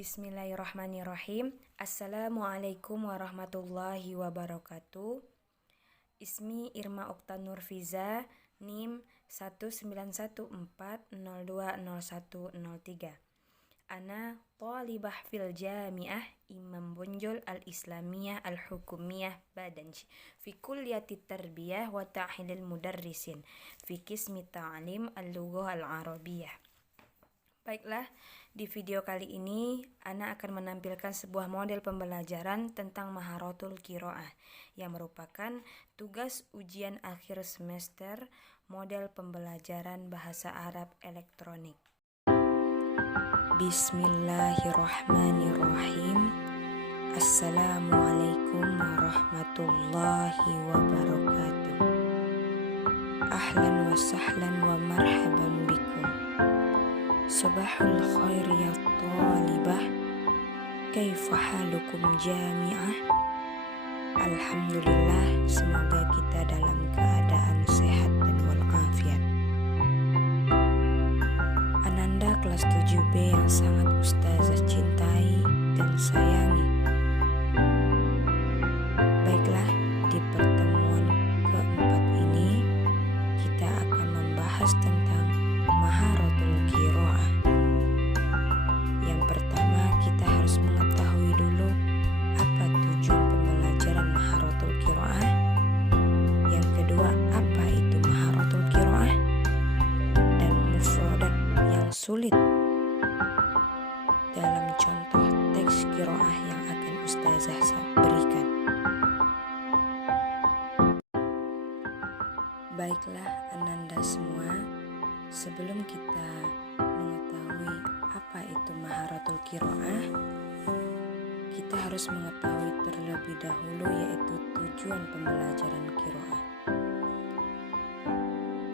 Bismillahirrahmanirrahim. Assalamualaikum warahmatullahi wabarakatuh. Ismi Irma Oktan Nurfiza, NIM 1914020103. Ana talibah fil jami'ah Imam Bonjol al-Islamiyah al-Hukumiyah Badanj fi kulliyati tarbiyah wa ta'hilil mudarrisin fi qismi ta'lim al-lughah al-arabiyah. Baiklah, di video kali ini Ana akan menampilkan sebuah model pembelajaran tentang Maharatul Qiraah yang merupakan tugas ujian akhir semester model pembelajaran bahasa Arab elektronik. Bismillahirrahmanirrahim. Assalamualaikum warahmatullahi wabarakatuh. Ahlan wa sahlan wa marhaban bikum. Sabahul khair ya talibah. Kaifa halukum jami'ah? Alhamdulillah, semoga kita dalam keadaan sehat dan walafiat. Ananda kelas 7B yang sangat Ustazah cintai dan sayangi. Baiklah, di pertemuan keempat ini kita akan membahas tentang Maharatul Qiraah. Yang pertama, kita harus mengetahui dulu apa tujuan pembelajaran Maharatul Qiraah. Yang kedua, apa itu Maharatul Qiraah dan mufradat yang sulit dalam contoh teks qiraah yang akan Ustazah berikan. Baiklah Ananda semua, sebelum kita mengetahui apa itu Maharatul Qiraah, kita harus mengetahui terlebih dahulu yaitu tujuan pembelajaran qiraah.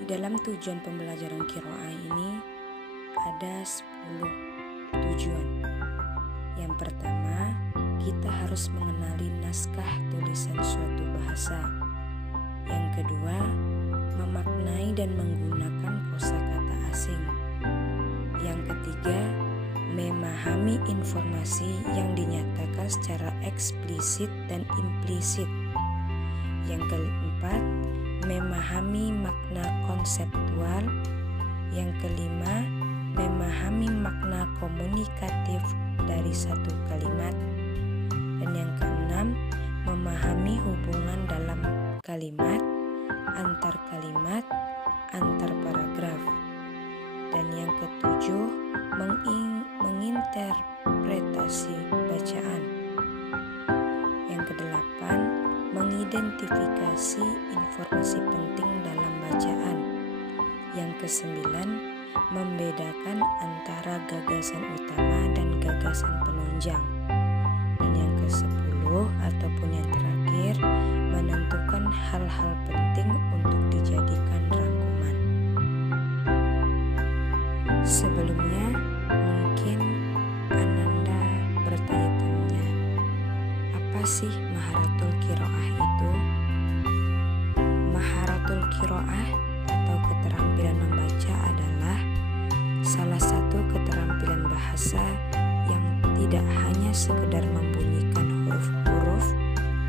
Di dalam tujuan pembelajaran qiraah ini ada 10 tujuan. Yang pertama, kita harus mengenali naskah tulisan suatu bahasa. Yang kedua, memaknai dan menggunakan kosakata asing. Yang ketiga, memahami informasi yang dinyatakan secara eksplisit dan implisit. Yang keempat, memahami makna konseptual. Yang kelima, memahami makna komunikatif dari satu kalimat. Dan yang keenam, memahami hubungan dalam kalimat, antar kalimat, antar paragraf. Dan yang ketujuh, menginterpretasi bacaan. Yang kedelapan, mengidentifikasi informasi penting dalam bacaan. Yang kesembilan, membedakan antara gagasan utama dan gagasan penunjang. Dan yang ke-10 ataupun yang terakhir, menentukan hal-hal penting untuk dijadikan rangkuman. Sebelumnya, mungkin Ananda bertanya-tanya, apa sih Maharatul Qiraah itu? Maharatul Qiraah atau keterampilan membaca adalah salah satu keterampilan bahasa yang tidak hanya sekedar membunyikan huruf-huruf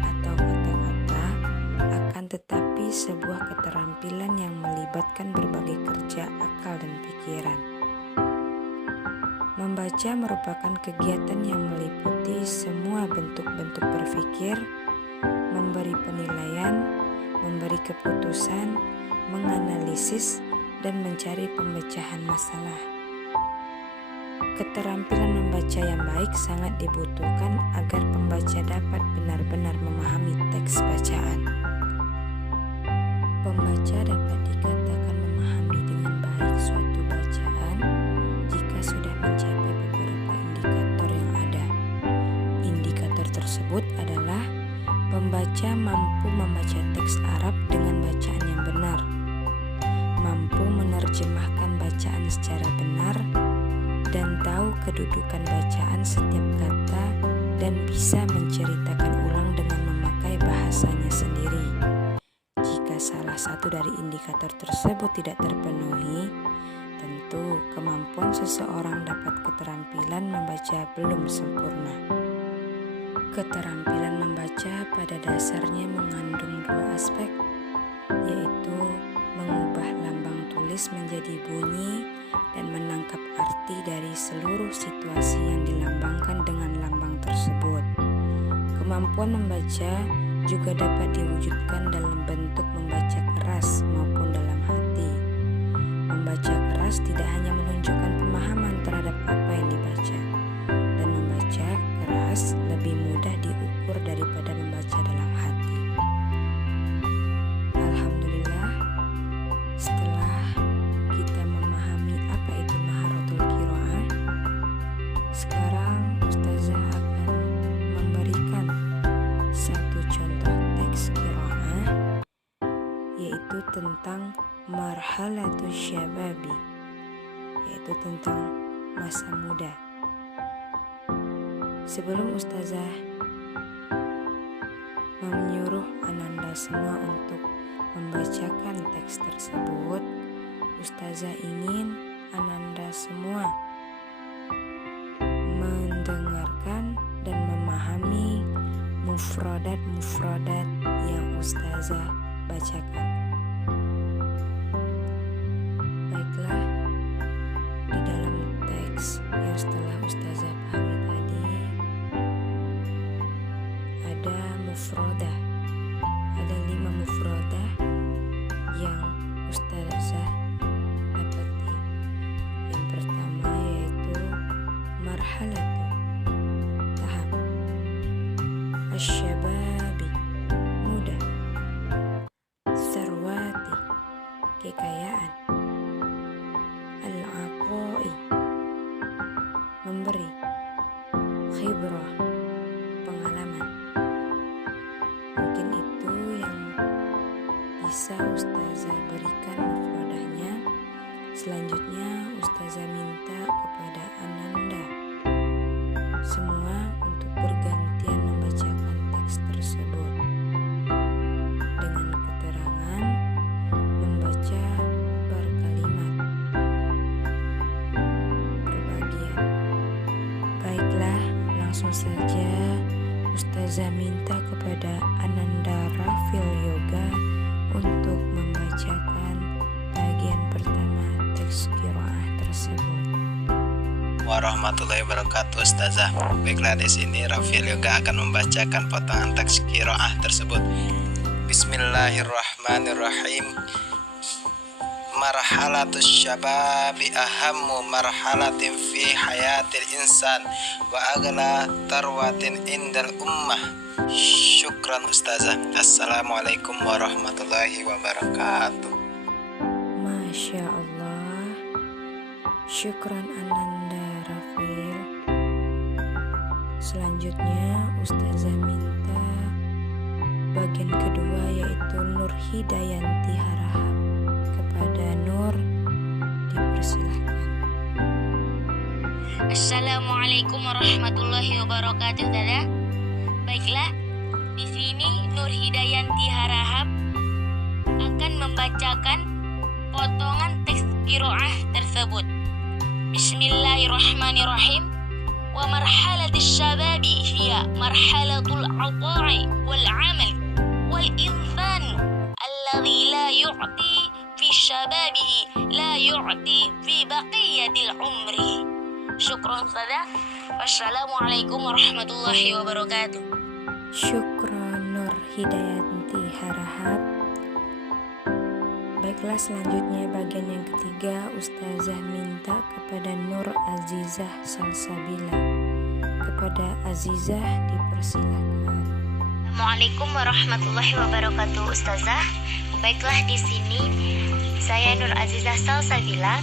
atau kata-kata, akan tetapi sebuah keterampilan yang melibatkan berbagai kerja akal dan pikiran. Membaca merupakan kegiatan yang meliputi semua bentuk-bentuk berpikir, memberi penilaian, memberi keputusan, menganalisis, dan mencari pemecahan masalah. Keterampilan membaca yang baik sangat dibutuhkan agar pembaca dapat benar-benar memahami teks bacaan. Pembaca dapat dikatakan memahami dengan baik suatu bacaan jika sudah mencapai beberapa indikator yang ada. Indikator tersebut adalah pembaca mampu membaca teks Arab dengan bacaan yang benar, mampu menerjemahkan bacaan secara benar, dan tahu kedudukan bacaan setiap kata dan bisa menceritakan ulang dengan memakai bahasanya sendiri. Jika salah satu dari indikator tersebut tidak terpenuhi, Tentu, kemampuan seseorang dapat keterampilan membaca belum sempurna. Keterampilan membaca pada dasarnya mengandung dua aspek, yaitu mengubah lambang tulis menjadi bunyi dan menangkap arti dari seluruh situasi yang dilambangkan dengan lambang tersebut. Kemampuan membaca juga dapat diwujudkan dalam bentuk membaca keras maupun dalam hati. Membaca keras tidak hanya menunjukkan pemahaman terhadap apa yang dibaca, dan membaca keras lebih mudah diukur daripada membaca dalam hati. Alhamdulillah, setelah kita memahami apa itu maharatul qiraah, sekarang Ustazah akan memberikan satu contoh teks qiraah, yaitu tentang marhalatus syababi, yaitu tentang masa muda. Sebelum Ustazah menyuruh Ananda semua untuk membacakan teks tersebut, Ustazah ingin Ananda semua mendengarkan dan memahami mufradat yang Ustazah bacakan. Baiklah, di dalam teks yang setelah Ustazah pahami tadi, ada mufradah. Ada 5 mufradah yang Ustazah dapati. Yang pertama yaitu marhalatu, tahap. Asyababi, muda. Sarwati, kekayaan. Al-aqai, memberi. Khibrah, pengalaman. Mungkin itu yang bisa Ustazah berikan mufradahnya. Selanjutnya Ustazah minta kepada Ananda semua untuk bergantian membacakan teks tersebut dengan keterangan membaca per kalimat, per bagian. Baiklah, langsung saja Ustazah minta kepada Ananda Rafil Yoga untuk membacakan bagian pertama teks qiraah tersebut. Warahmatullahi wabarakatuh, Ustazah. Baiklah, di sini Rafil Yoga akan membacakan potongan teks qiraah tersebut. Bismillahirrahmanirrahim. Marhalatus syababi ahammu marhalatin fi hayatil insan wa agla tarwatin indal ummah. Syukran Ustazah. Assalamualaikum warahmatullahi wabarakatuh. Masya Allah. Syukran Ananda Rafil. Selanjutnya Ustazah minta bagian kedua, yaitu Nur Hidayanti Harahap. Kepada Nur dipersilahkan. Assalamualaikum warahmatullahi wabarakatuh, Ustazah. Baiklah, di sini Nur Hidayanti Harahap akan membacakan potongan teks qiraah tersebut. Bismillahirrahmanirrahim. Wa marhalatus syababi hiya marhalatul 'ata'i wal 'amal wal insan alladhi la yu'ti fi syababihi la yu'ti fi baqiyatil umri. Syukran Ustazah. Wassalamualaikum warahmatullahi wabarakatuh. Syukran Nur Hidayanti Harahap. Baiklah, selanjutnya bagian yang ketiga Ustazah minta kepada Nur Azizah Salsabila. Kepada Azizah dipersilahkan. Assalamualaikum warahmatullahi wabarakatuh, Ustazah. Baiklah, di sini saya Nur Azizah Salsabila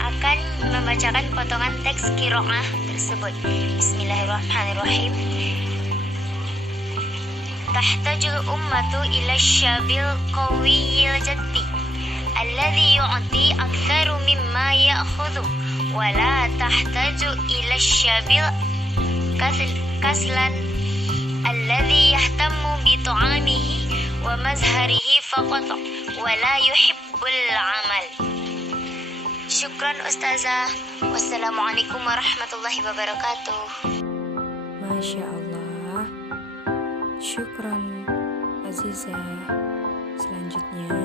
akan membacakan potongan teks qiraah tersebut. Bismillahirrahmanirrahim. Tahtajul ummatu ila syabil qawiyil jaddi alladhi yu'ti aktsaru mimma ya'khudhu wa la tahtaju ila syabil kaslan alladhi yahtammu bi ta'amihi wa mazharihi faqat wa la yuhibbul amal. Syukran Ustazah. Wassalamualaikum warahmatullahi wabarakatuh. Masya Allah. Syukran Azizah. Selanjutnya,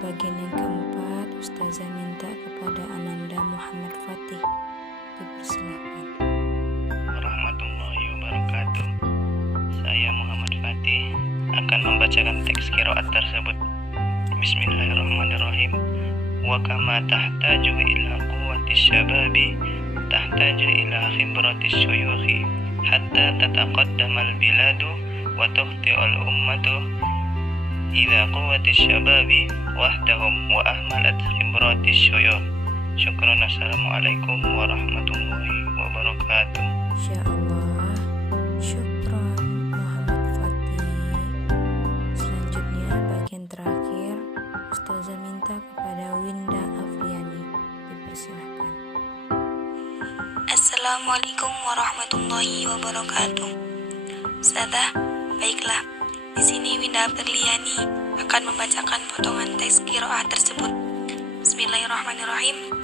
bagian yang keempat, Ustazah minta kepada Ananda Muhammad Fatih. Dipersilakan. Warahmatullahi wabarakatuh. Saya Muhammad Fatih akan membacakan teks qiraat tersebut. Bismillahirrahmanirrahim. Wa kama tahtaju ila quwwati syababi tahtaju ila khibrati syuyukhi hatta tataqaddama al-biladu wa tukhti'u al-ummatu ila quwwati syababi wahdahum wa ahmalat khibrati syuyukh. Syukran. Assalamualaikum warahmatullahi wabarakatuh. Insya Allah. Syukran Muhammad Fatih. Selanjutnya bagian terakhir, Ustazah minta kepada Winda Afriani. Dipersilakan. Assalamualaikum warahmatullahi wabarakatuh. Ustazah, baiklah. Di sini Winda Afriani akan membacakan potongan teks qiraah tersebut. Bismillahirrahmanirrahim.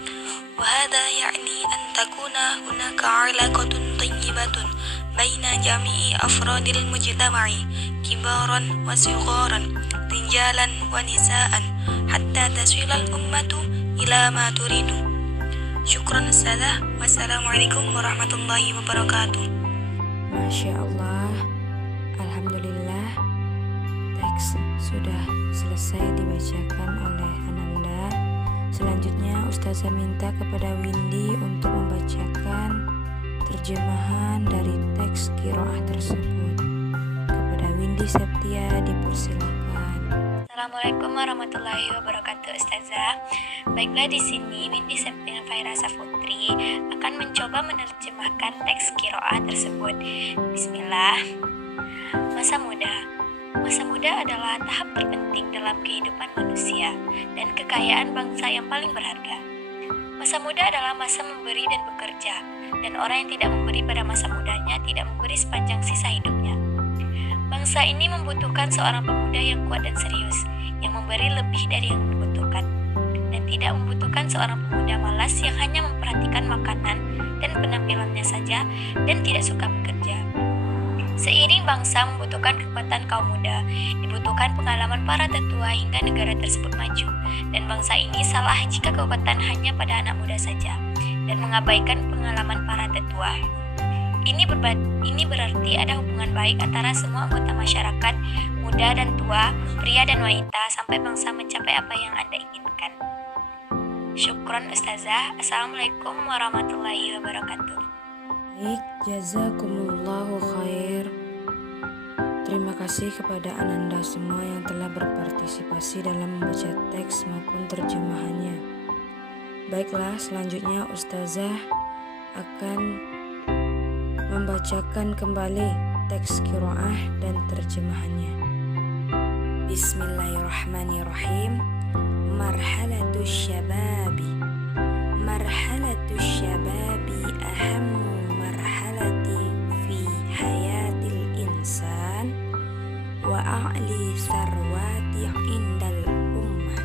Wa hadha ya'ni an takuna hunaka 'alaqatun thayyibatun baina jami'i afradil mujtama'i kibaran wa sigharan rijalan wa nisaan hatta taswilal ummatu ila ma turidu. Syukran Ustazah. Wassalamualaikum warahmatullahi wabarakatuh. Masya Allah. Alhamdulillah, teks sudah selesai dibacakan oleh Ananda. Selanjutnya Ustazah minta kepada Windy untuk membacakan terjemahan dari teks qiraah tersebut. Kepada Windy Septia dipersilakan. Assalamualaikum warahmatullahi wabarakatuh, Ustazah. Baiklah, di sini Windy Septia Fairasa Putri akan mencoba menerjemahkan teks qiraah tersebut. Bismillah. Masa muda. Masa muda adalah tahap terpenting dalam kehidupan manusia dan kekayaan bangsa yang paling berharga. Masa muda adalah masa memberi dan bekerja, dan orang yang tidak memberi pada masa mudanya tidak memberi sepanjang sisa hidupnya. Bangsa ini membutuhkan seorang pemuda yang kuat dan serius, yang memberi lebih dari yang dibutuhkan, dan tidak membutuhkan seorang pemuda malas yang hanya memperhatikan makanan dan penampilannya saja dan tidak suka bekerja. Seiring bangsa membutuhkan kekuatan kaum muda, dibutuhkan pengalaman para tetua hingga negara tersebut maju, dan bangsa ini salah jika kekuatan hanya pada anak muda saja, dan mengabaikan pengalaman para tetua. Ini berarti ada hubungan baik antara semua anggota masyarakat, muda dan tua, pria dan wanita, sampai bangsa mencapai apa yang Anda inginkan. Syukron Ustazah. Assalamualaikum warahmatullahi wabarakatuh. Baik, jazakumullahu khair. Terima kasih kepada Ananda semua yang telah berpartisipasi dalam membaca teks maupun terjemahannya. Baiklah, selanjutnya Ustazah akan membacakan kembali teks qiraah dan terjemahannya. Bismillahirrahmanirrahim. Marhalatus syababi. Marhalatus syababi ahammu marhalati fi hayatil insan wa a'li sarwati indal ummah.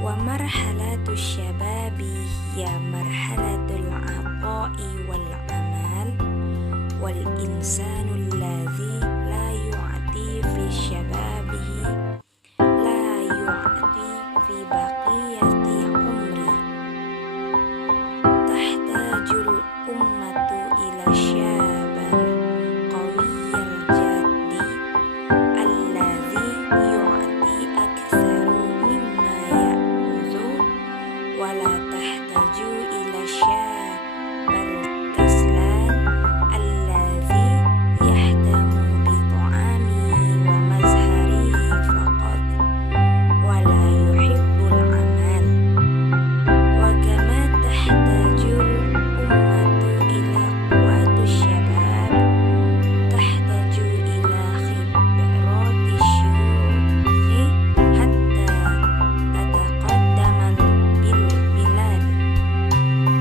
Wa marhalatus syababi hiya marhalatul ata'i wal amal wal insanu alladhi la yu'ti fi syababihi la yu'ti fi baqiyati umri. Tahtajul ummatu ila syaban qawiyyal jaddi alladhi yu'ti aktsaru mimma ya'khudhu wa la tahtaju ila syabal kaslan alladhi yahtamu bi ta'amihi wa mazharihi faqat wa la yuhibbul amal. Wa kama tahtajul ummatu ila quwwatus syabab tahtaju ila khibrati syuyukhi hatta tataqaddama bil bilad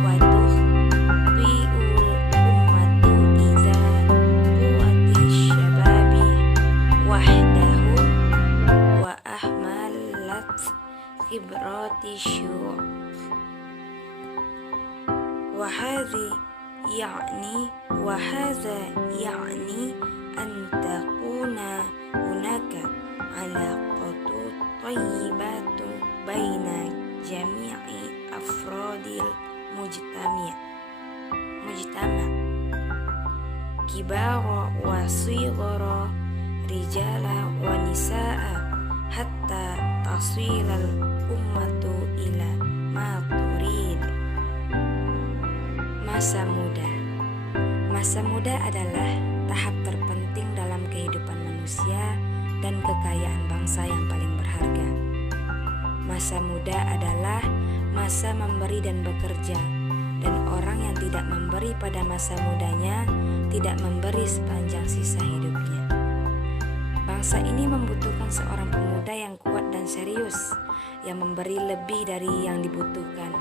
wa tukhti'ul ummatu idza quwwati syababi wahdahu wa ahmalat khibrati syuyukh. وهذا يعني أن تكون هناك علاقة طيبة بين جميع أفراد المجتمع كبار وصغار رجال ونساء حتى تصل الأمة إلى ما تريد. Masa muda adalah tahap terpenting dalam kehidupan manusia dan kekayaan bangsa yang paling berharga. Masa muda adalah masa memberi dan bekerja, dan orang yang tidak memberi pada masa mudanya tidak memberi sepanjang sisa hidupnya. Bangsa ini membutuhkan seorang pemuda yang kuat dan serius, yang memberi lebih dari yang dibutuhkan,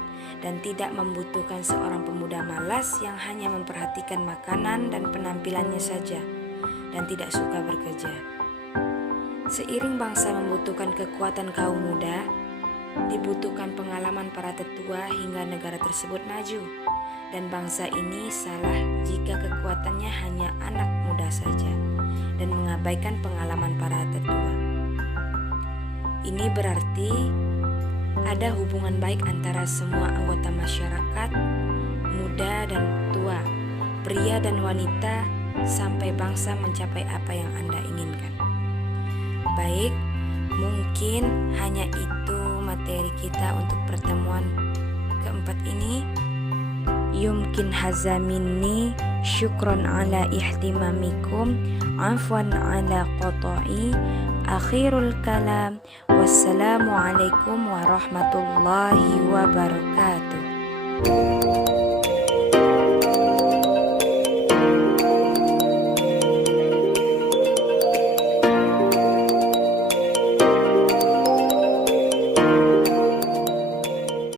dan tidak membutuhkan seorang pemuda malas yang hanya memperhatikan makanan dan penampilannya saja, dan tidak suka bekerja. Seiring bangsa membutuhkan kekuatan kaum muda, dibutuhkan pengalaman para tetua hingga negara tersebut maju, dan bangsa ini salah jika kekuatannya hanya anak muda saja dan mengabaikan pengalaman para tetua. Ini berarti ada hubungan baik antara semua anggota masyarakat, muda dan tua, pria dan wanita, sampai bangsa mencapai apa yang Anda inginkan. Baik, mungkin hanya itu materi kita untuk pertemuan keempat ini. Yumkin hadza minni, syukran ala ihtimamikum, afwan ala qata'i, akhirul kalam, wassalamualaikum warahmatullahi wabarakatuh.